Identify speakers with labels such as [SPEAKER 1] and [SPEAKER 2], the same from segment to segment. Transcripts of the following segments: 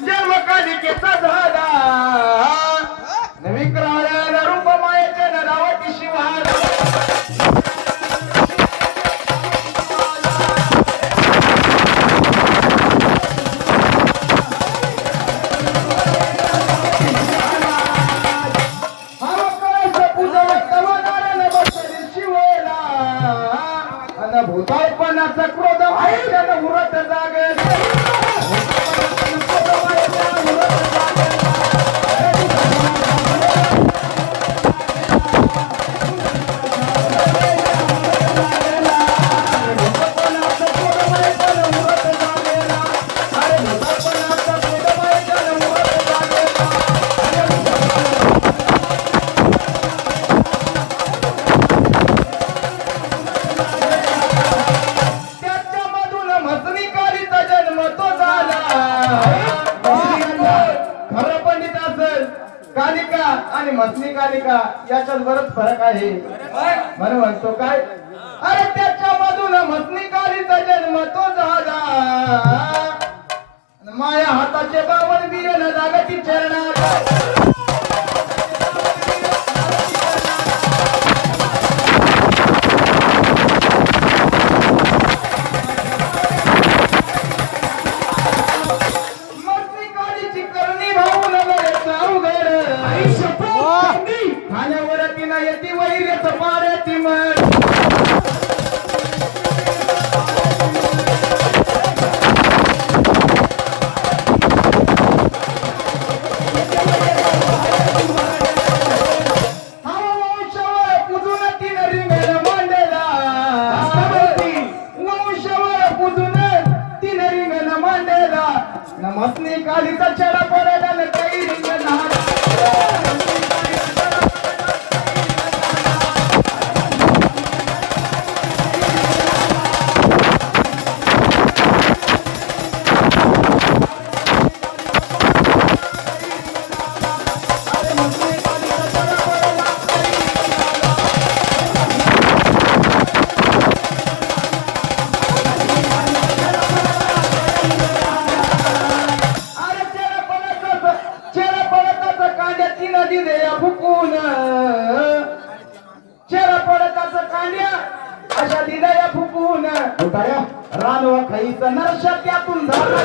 [SPEAKER 1] जन्मकालिकेचा जन्म कालिकेचा झाला विक्राळ्या रूप मायाच्या नरावती शिवाला. हव भूताळपणाचा क्रोध मायेच्यानं उरत जागे आणि मसनी कालिका याच्यात बरच फरक आहे. म्हणून म्हणतो काय? अरे त्याच्या मधून मसनी कालीचा जन्म तो झाला. माया हाताचे बावन बिरण जागती चरणार येते वैर्यच पाड्याती वंशावर पुजून रानवा खाईचं नरश त्यातून झाला.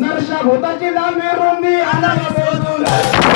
[SPEAKER 1] नरशा भूताची लांबी रुंदी आणाला